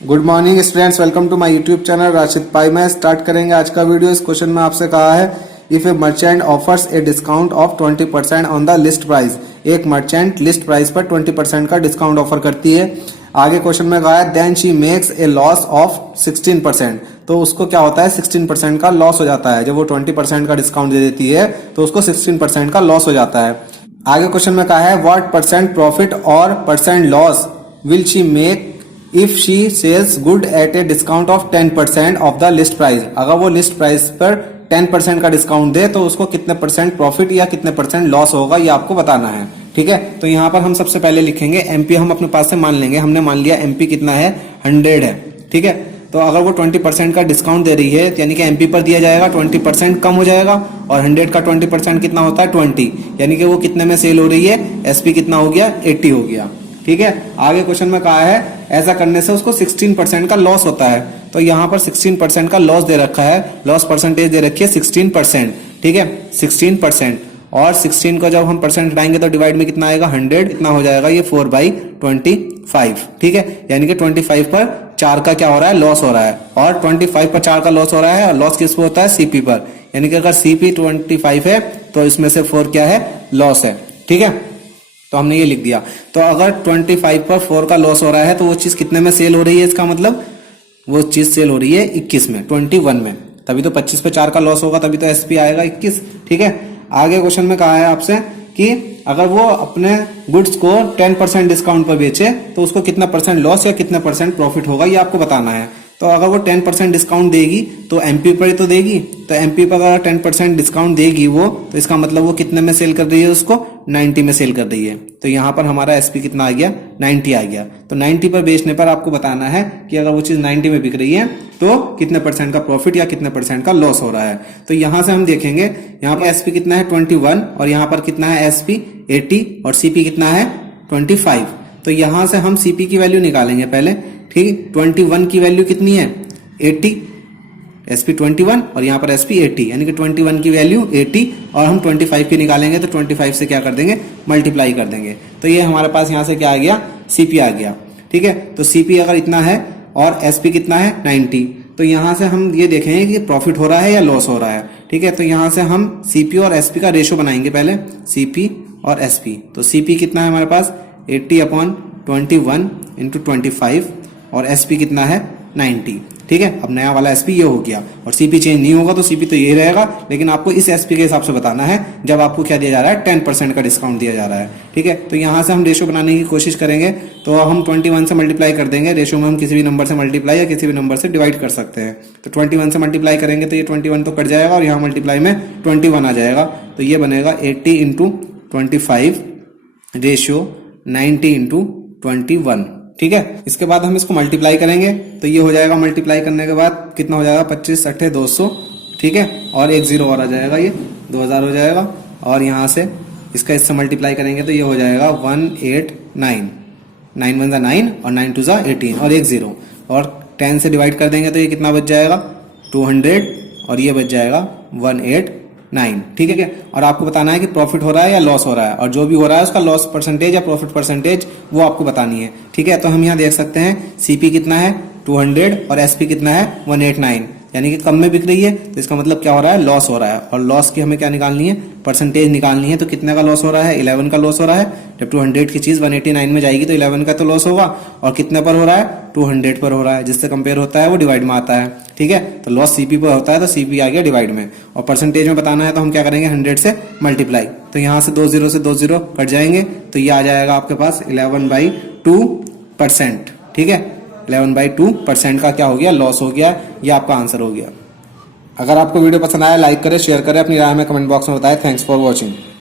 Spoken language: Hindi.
Good morning students, welcome to my YouTube channel Rashid Pai. मैं स्टार्ट करेंगे आज का वीडियो। इस क्वेश्चन में आपसे कहा है if A merchant offers a discount of 20% on the list price. एक मर्चेंट लिस्ट प्राइस पर 20% का डिस्काउंट ऑफर करती है। आगे क्वेश्चन में कहा है then she makes a loss of 16%। तो उसको क्या होता है, 16% का लॉस हो जाता है। जब वो 20% का डिस्काउंट दे देती है तो उसको 16% का लॉस हो जाता है। आगे क्वेश्चन में कहा है व्हाट परसेंट प्रॉफिट और percent loss will she make if she sales good at a discount of 10% of the list price. अगर वो लिस्ट प्राइस पर 10% का डिस्काउंट दे तो उसको कितने परसेंट प्रॉफिट या कितने परसेंट लॉस होगा, ये आपको बताना है। ठीक है, तो यहाँ पर हम सबसे पहले लिखेंगे एमपी। हम अपने पास से मान लेंगे, हमने मान लिया एमपी कितना है, 100 है। ठीक है, तो अगर वो 20% का डिस्काउंट दे रही है यानी कि एमपी पर दिया जाएगा 20% कम हो जाएगा, और 100 का 20% कितना होता है, 20, यानी कि वो कितने में सेल हो रही है, एसपी कितना हो गया, 80 हो गया। ठीक है, आगे क्वेश्चन में कहा है ऐसा करने से उसको 16% का लॉस होता है। तो यहाँ पर 16% का लॉस दे रखा है, लॉस परसेंटेज दे रखी है 16%। ठीक है, 16%, और 16 को जब हम परसेंट हटाएंगे तो डिवाइड में कितना आएगा, 100, इतना हो जाएगा ये 4/25। ठीक है, यानी कि 25 पर 4 का क्या हो रहा है, लॉस हो रहा है, और 25 पर 4 का लॉस हो रहा है, और लॉस किस पर होता है, सीपी पर। यानी कि अगर सीपी 25 है तो इसमें से 4 क्या है, लॉस है। ठीक है, तो हमने ये लिख दिया। तो अगर 25 पर 4 का लॉस हो रहा है तो वो चीज कितने में सेल हो रही है, इसका मतलब वो चीज सेल हो रही है 21 में, 21 में। तभी तो 25 पे 4 का लॉस होगा, तभी तो एसपी आएगा 21। ठीक है, आगे क्वेश्चन में कहा है आपसे कि अगर वो अपने गुड्स को 10% डिस्काउंट पर बेचे तो उसको कितना परसेंट लॉस या कितना परसेंट प्रॉफिट होगा, ये आपको बताना है। तो अगर वो 10% डिस्काउंट देगी तो एमपी पर ही तो देगी, तो एमपी पर अगर 10% डिस्काउंट देगी वो, तो इसका मतलब वो कितने में सेल कर रही है, उसको 90 में सेल कर रही है। तो यहाँ पर हमारा एसपी कितना आ गया, 90 आ गया। तो 90 पर बेचने पर आपको बताना है कि अगर वो चीज 90 में बिक रही है तो कितने परसेंट का प्रॉफिट या कितने परसेंट का लॉस हो रहा है। तो यहां से हम देखेंगे, यहाँ पर एसपी कितना है, 21, और यहाँ पर कितना है एसपी 80, और सीपी कितना है 25। तो यहां से हम सीपी की वैल्यू निकालेंगे पहले। ठीक, 21 की वैल्यू कितनी है, 80, एसपी 21 और यहाँ पर एसपी 80, यानी कि 21 की वैल्यू 80, और हम 25 की निकालेंगे तो 25 से क्या कर देंगे, मल्टीप्लाई कर देंगे। तो ये हमारे पास यहाँ से क्या आ गया, सीपी आ गया। ठीक है, तो सीपी अगर इतना है और एसपी कितना है 90, तो यहाँ से हम ये देखेंगे कि प्रॉफिट हो रहा है या लॉस हो रहा है। ठीक है, तो यहाँ से हम सीपी और एसपी का रेशो बनाएंगे पहले, सीपी और एसपी। तो सीपी कितना है हमारे पास, 80/21 × 25, और एसपी कितना है 90। ठीक है, अब नया वाला एसपी ये हो गया, और सीपी चेंज नहीं होगा तो सीपी तो ये रहेगा, लेकिन आपको इस एसपी के हिसाब से बताना है जब आपको क्या दिया जा रहा है, 10% का डिस्काउंट दिया जा रहा है। ठीक है, तो यहाँ से हम रेशो बनाने की कोशिश करेंगे, तो हम 21 से मल्टीप्लाई कर देंगे। रेशो में हम किसी भी नंबर से मल्टीप्लाई या किसी भी नंबर से डिवाइड कर सकते हैं। तो 21 से मल्टीप्लाई करेंगे तो ये 21 तो कट जाएगा, और यहाँ मल्टीप्लाई में 21 आ जाएगा। तो ये बनेगा 80 × 25 रेशियो 90 × 21। ठीक है, इसके बाद हम इसको मल्टीप्लाई करेंगे तो ये हो जाएगा, मल्टीप्लाई करने के बाद कितना हो जाएगा, 25 × 200। ठीक है, और एक 0 और आ जाएगा, ये 2000 हो जाएगा, और यहाँ से इसका इससे मल्टीप्लाई करेंगे तो ये हो जाएगा 189, 9 1 9 और 9 2 18, और एक 0, और 10 से डिवाइड कर देंगे तो ये कितना बच जाएगा, 200, और ये बच जाएगा 189। ठीक है, और आपको बताना है कि प्रॉफिट हो रहा है या लॉस हो रहा है, और जो भी हो रहा है उसका लॉस परसेंटेज या प्रॉफिट परसेंटेज वो आपको बतानी है। ठीक है, तो हम यहाँ देख सकते हैं सीपी कितना है 200 और एसपी कितना है 189, यानी कि कम में बिक रही है, तो इसका मतलब क्या हो रहा है, लॉस हो रहा है। और लॉस की हमें क्या निकालनी है, परसेंटेज निकालनी है। तो कितने का लॉस हो रहा है, 11 का लॉस हो रहा है। जब 200 की चीज 189 में जाएगी तो 11 का तो लॉस होगा, और कितने पर हो रहा है, 200 पर हो रहा है। जिससे कंपेयर होता है वो डिवाइड में आता है। ठीक है, तो लॉस सीपी पर होता है तो सीपी आ गया डिवाइड में, और परसेंटेज में बताना है तो हम क्या करेंगे, 100 से मल्टीप्लाई। तो यहाँ से 2 0 से 2 0 कट जाएंगे, तो ये आ जाएगा आपके पास 11/2%। ठीक है, 11/2% का क्या हो गया, लॉस हो गया। ये आपका आंसर हो गया। अगर आपको वीडियो पसंद आया लाइक करें, शेयर करें, अपनी राय में कमेंट बॉक्स में बताएं। Thanks for watching.